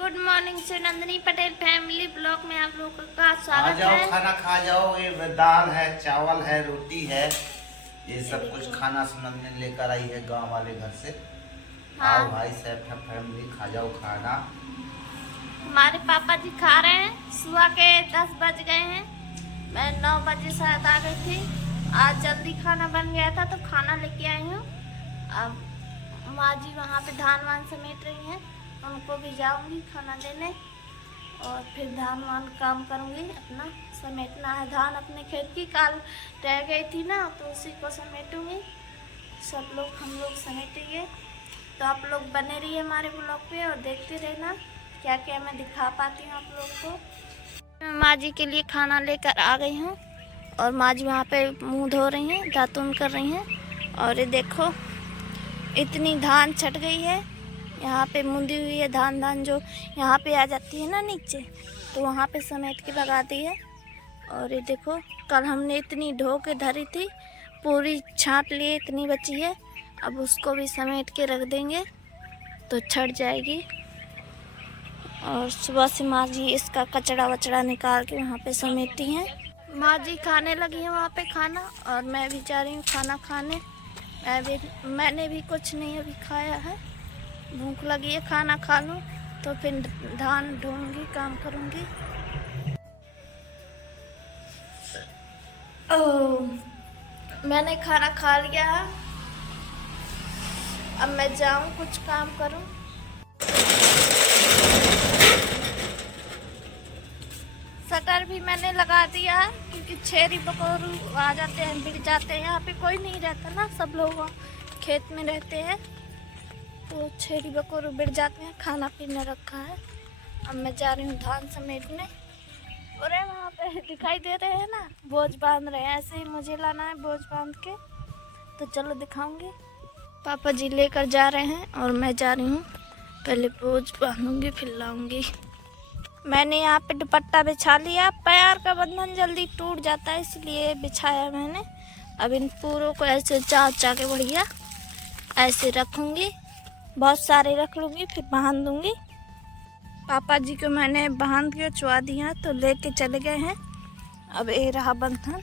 Good morning से Nandini Patel family blog में आप लोगों का स्वागत जाओ, है। खाना खा जाओ। ये दाल है, चावल है, रोटी है, ये सब कुछ खाना सुनंदनी लेकर आई है गांव वाले घर से। हाँ। आओ भाई सब फैमिली खा जाओ खाना। हमारे पापा जी खा रहे हैं। सुबह के 10 बज गए हैं। मैं 9 बजे शायद आ गई थी। आज जल्दी खाना बन गया था तो खाना लेके आई हूँ। अब माँ जी वहाँ पे धान वान समेट रही हैं, उनको भी जाऊँगी खाना देने और फिर धान वान काम करूँगी। अपना समेटना है धान अपने खेत की, काल रह गई थी ना तो उसी को समेटूँगी। सब लोग हम लोग समेटेंगे। तो आप लोग बने रहिए हमारे ब्लॉग पे और देखते रहना क्या क्या मैं दिखा पाती हूँ आप लोग को। मैं माँ जी के लिए खाना लेकर आ गई हूँ और माँ जी वहाँ पे मुंह धो रही हैं, दातुन कर रही हैं। और ये देखो इतनी धान छट गई है, यहाँ पे मुंदी हुई है धान जो यहाँ पे आ जाती है ना नीचे, तो वहाँ पे समेट के लगा दी है। और ये देखो कल हमने इतनी ढो के धरी थी, पूरी छाँट लिए, इतनी बची है। अब उसको भी समेट के रख देंगे तो छट जाएगी। और सुबह से माँ जी इसका कचड़ा वचड़ा निकाल के वहाँ पे समेटी हैं। माँ जी खाने लगी हैं वहाँ पे खाना और मैं भी जा रही हूँ खाना खाने। मैंने भी कुछ नहीं अभी खाया है, भूख लगी है, खाना खा लूँ तो फिर धान ढूंढूंगी, काम करूँगी। ओह, मैंने खाना खा लिया है। अब मैं जाऊँ कुछ काम करूँ। शटर भी मैंने लगा दिया है क्योंकि छेरी बकोरू आ जाते हैं, बिक जाते हैं। यहाँ पे कोई नहीं रहता ना, सब लोग खेत में रहते हैं तो छेरी बकोरू बिक जाते हैं। खाना पीना रखा है। अब मैं जा रही हूँ धान समेटने। और वहाँ पे दिखाई दे रहे हैं ना, बोझ बांध रहे हैं। ऐसे ही मुझे लाना है बोझ बांध के, तो चलो दिखाऊंगी। पापा जी लेकर जा रहे हैं और मैं जा रही हूँ। पहले बोझ बांधूंगी फिर लाऊंगी। मैंने यहाँ पे दुपट्टा बिछा लिया। पैर का बंधन जल्दी टूट जाता है इसलिए बिछाया मैंने। अब इन पूरों को ऐसे चाचा के बढ़िया ऐसे रखूँगी, बहुत सारे रख लूँगी, फिर बांध दूँगी। पापा जी को मैंने बांध के चुआ दिया तो लेके चले गए हैं। अब ये रहा बंधन,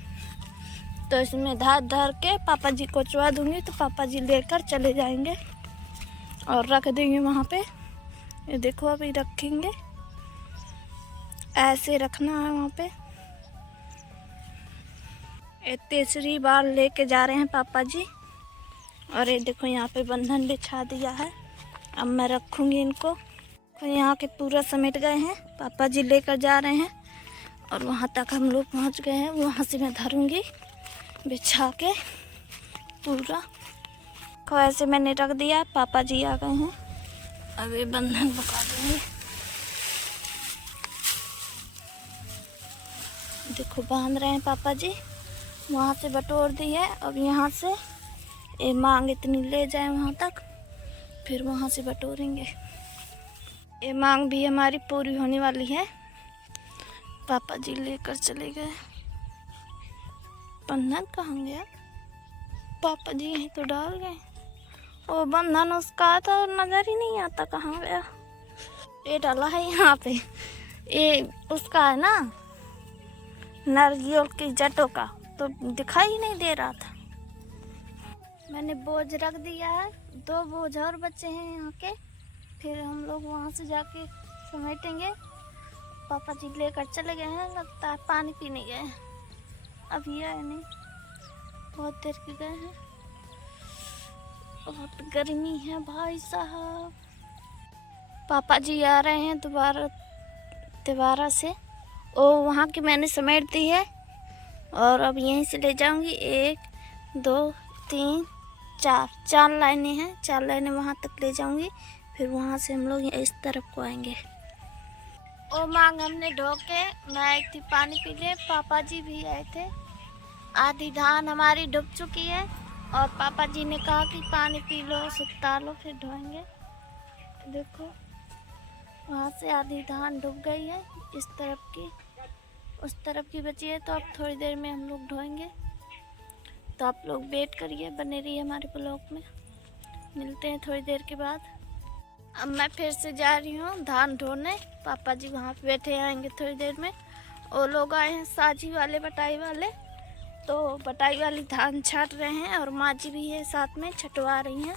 तो इसमें धार धार के पापा जी को चुआ दूँगी तो पापा जी लेकर चले जाएंगे और रख देंगे वहाँ पे। ये देखो अभी रखेंगे, ऐसे रखना है वहाँ पे। ये तीसरी बार लेके जा रहे हैं पापा जी। और ये देखो यहाँ पे बंधन बिछा दिया है। अब मैं रखूँगी इनको। तो यहाँ के पूरा समेट गए हैं, पापा जी लेकर जा रहे हैं और वहाँ तक हम लोग पहुँच गए हैं। वहाँ से मैं धरूँगी बिछा के पूरा को ऐसे मैंने रख दिया। पापा जी आ गए हैं, अब ये बंधन पका दूँगी। देखो बांध रहे हैं पापा जी, वहाँ से बटोर दी है। अब यहाँ से ये मांग इतनी ले जाए वहाँ तक, फिर वहाँ से बटोरेंगे। ये मांग भी हमारी पूरी होने वाली है। पापा जी लेकर चले गए। बंधन कहाँ गया? पापा जी यहीं तो डाल गए। वो बंधन उसका था और नजर ही नहीं आता कहाँ गया। ये डाला है यहाँ पे, ये उसका है ना नारियल की जटों का, तो दिखाई ही नहीं दे रहा था। मैंने बोझ रख दिया है, 2 बोझ और बचे हैं यहाँ के, फिर हम लोग वहाँ से जाके समेटेंगे। पापा जी लेकर चले गए हैं, लगता है पानी पीने गए हैं। अभी आए नहीं, बहुत देर के गए हैं। बहुत गर्मी है भाई साहब। पापा जी आ रहे हैं दोबारा से। ओ वहाँ की मैंने समेट दी है और अब यहीं से ले जाऊंगी। 1 2 3 4 लाइनें हैं, 4 लाइनें वहाँ तक ले जाऊंगी। फिर वहाँ से हम लोग इस तरफ को आएंगे। ओ मांग हमने ढो के, मैं आई थी पानी पीने, पापा जी भी आए थे। आधी धान हमारी डूब चुकी है और पापा जी ने कहा कि पानी पी लो, सुता लो, फिर ढोएंगे। देखो वहाँ से आधी धान डूब गई है, इस तरफ की, उस तरफ की बची है। तो अब थोड़ी देर में हम लोग ढोएंगे। तो आप लोग वेट करिए, बने रहिए हमारे ब्लॉग में। मिलते हैं थोड़ी देर के बाद। अब मैं फिर से जा रही हूँ धान ढोने। पापा जी वहाँ पे बैठे आएंगे थोड़ी देर में। वो लोग आए हैं साजी वाले, बटाई वाले, तो बटाई वाली धान छाट रहे हैं और माँ जी भी है साथ में, छटवा रही हैं।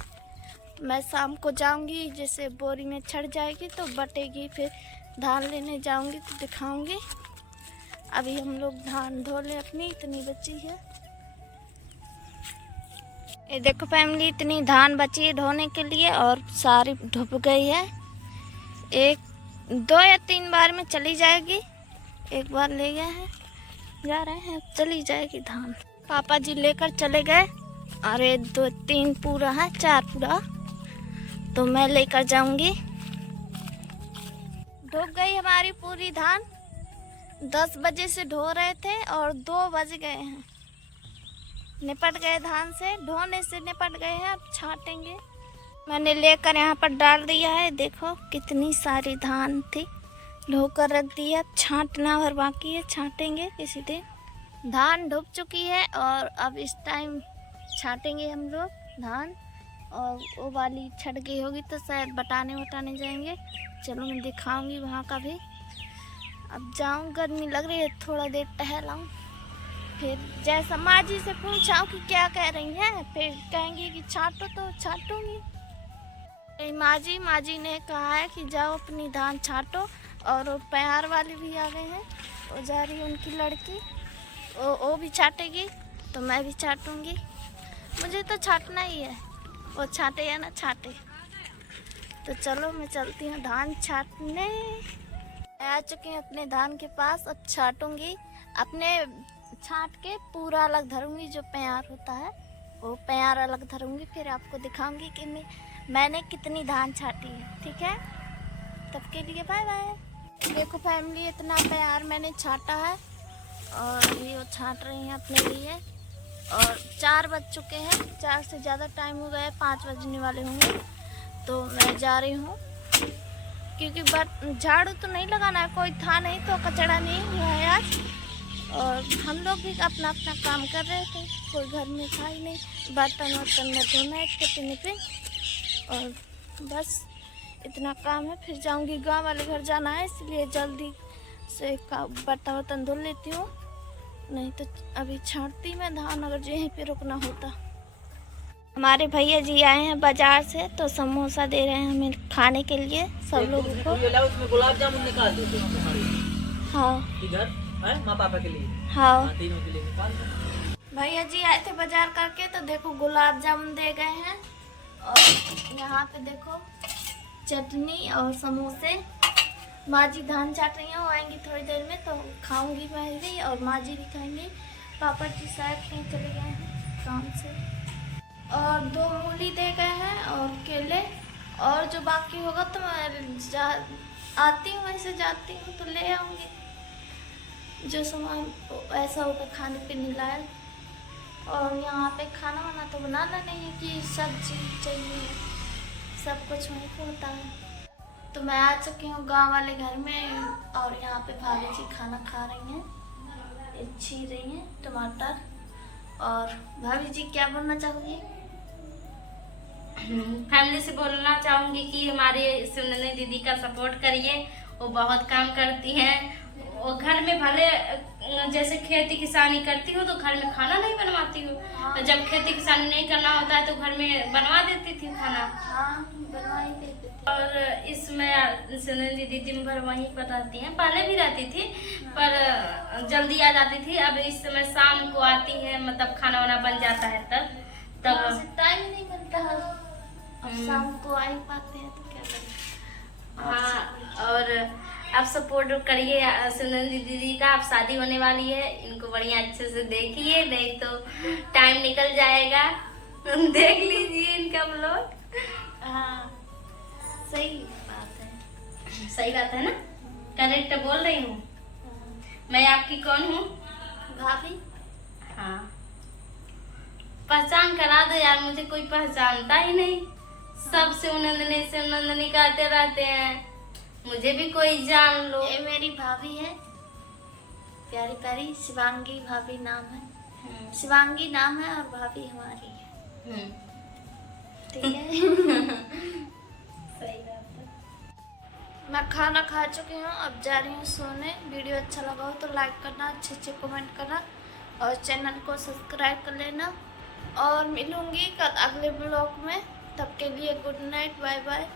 मैं शाम को जाऊंगी, जैसे बोरी में छट जाएगी तो बटेगी, फिर धान लेने जाऊंगी तो दिखाऊंगी। अभी हम लोग धान धो ले अपनी, इतनी बची है। ये देखो फैमिली, इतनी धान बची है ढोने के लिए और सारी ढुप गई है। 1 2 या 3 बार में चली जाएगी। एक बार ले गए हैं, जा रहे हैं, चली जाएगी धान। पापा जी लेकर चले गए और 1 2 3 पूरा है, 4 पूरा, तो मैं लेकर जाऊंगी। ढुक गई हमारी पूरी धान। 10 बजे से ढो रहे थे और 2 बज गए हैं। निपट गए धान से, ढोने से निपट गए हैं। अब छाटेंगे। मैंने लेकर यहाँ पर डाल दिया है। देखो कितनी सारी धान थी, ढोकर रख दिया। छांटना भर बाकी है, छाटेंगे किसी दिन। धान ढुक चुकी है और अब इस टाइम छाटेंगे हम लोग धान। और वो वाली छट गई होगी तो शायद बटाने वटाने जाएंगे। चलो मैं दिखाऊंगी वहाँ का भी। अब जाऊँ, गर्मी लग रही है, थोड़ा देर टहलाऊँ, फिर जैसा माँ जी से पूछा कि क्या कह रही हैं, फिर कहेंगी कि छाटो तो छाटूंगी। माँ जी ने कहा है कि जाओ अपनी धान छाटो। और वो प्यार वाली भी आ गए हैं, वो जा रही है उनकी लड़की, वो भी छाटेगी तो मैं भी छाटूंगी। मुझे तो छाटना ही है, वो छाटे या ना छाटे। तो चलो मैं चलती हूँ धान छाटने। आ चुके हैं अपने धान के पास, अब छाटूंगी। अपने छाट के पूरा अलग धरूंगी, जो प्यार होता है वो प्यार अलग धरूंगी। फिर आपको दिखाऊंगी कि मैंने कितनी धान छाटी है। ठीक है, तब के लिए बाय बाय। देखो फैमिली, इतना प्यार मैंने छाटा है और अभी वो छाट रही हैं अपने लिए। और 4 बज चुके हैं, 4 से ज़्यादा टाइम हो गया है, 5 बजने वाले होंगे। तो मैं जा रही हूँ क्योंकि झाड़ू तो नहीं लगाना है, कोई था नहीं तो कचरा नहीं हुआ है आज। और हम लोग भी अपना अपना काम कर रहे थे, कोई घर में था ही नहीं। बर्तन वर्तन में धोना है टिफिन पे, और बस इतना काम है। फिर जाऊंगी, गांव वाले घर जाना है, इसलिए जल्दी से बर्तन वर्तन धुल लेती हूँ, नहीं तो अभी छाटती मैं धान, अगर यहीं पे रुकना होता। हमारे भैया जी आए हैं बाजार से, तो समोसा दे रहे हैं हमें खाने के लिए सब लोगों को। उसमें गुलाब जामुन निकाल दो हाँ इधर, माँ पापा के लिए। हाँ, तीनों के लिए निकाल दो। भैया जी आए थे बाजार करके, तो देखो गुलाब जामुन दे गए हैं। और यहाँ पे देखो चटनी और समोसे। माँ जी धान चाट रही हैं, वो आएंगी थोड़ी देर में तो खाऊंगी मैं भी, और माँ जी भी खाएंगी। पापा जी शायद कहीं चले गए हैं काम से। और 2 मूली दे गए हैं और केले, और जो बाकी होगा तो मैं आती हूँ, वैसे जाती हूँ तो ले आऊँगी जो सामान ऐसा होगा खाने पीने लायक। और यहाँ पे खाना वाना तो बनाना नहीं है कि सब्जी चाहिए, सब कुछ वहीं पे होता है। तो मैं आ चुकी हूँ गांव वाले घर में, और यहाँ पे भाभी जी खाना खा रही हैं, ये छील रही हैं टमाटर। और भाभी जी क्या बोलना चाहोगी? फैमिली से बोलना चाहूँगी कि हमारे सुनने दीदी का सपोर्ट करिए, वो बहुत काम करती हैं। वो घर में भले जैसे खेती किसानी करती हूँ तो घर में खाना नहीं बनवाती हूँ। हाँ। तो जब खेती किसानी नहीं करना होता है तो घर में बनवा देती थी खाना। हाँ, बनवा ही देती थी। और इसमें सुनने दीदी दिन भर वहीं पर रहती हैं, पहले भी रहती थी पर जल्दी आ जाती थी। अब इस समय शाम को आती है, मतलब खाना वाना बन जाता है तब टाइम नहीं मिलता है, अब शाम को आ ही पाते हैं तो क्या करें। हाँ, और आप सपोर्ट करिए सुनंदी दीदी का। अब शादी होने वाली है, इनको बढ़िया अच्छे से देखिए, नहीं तो टाइम निकल जाएगा। देख लीजिए इनका व्लॉग। हाँ, सही बात है। सही बात है ना, करेक्ट बोल रही हूँ। मैं आपकी कौन हूँ? भाभी। हाँ, पहचान करा दो यार, मुझे कोई पहचानता ही नहीं। सब से उन्नंदनी कहते रहते हैं, मुझे भी कोई जान लो। ये मेरी भाभी है, प्यारी प्यारी शिवांगी भाभी नाम है। शिवांगी नाम है और भाभी हमारी है। ठीक है। सही बात है। मैं खाना खा चुकी हूँ, अब जा रही हूँ सोने। वीडियो अच्छा लगा हो तो लाइक करना, अच्छे अच्छे कमेंट करना और चैनल को सब्सक्राइब कर लेना। और मिलूंगी कल अगले ब्लॉग में, तब के लिए गुड नाइट, बाय बाय।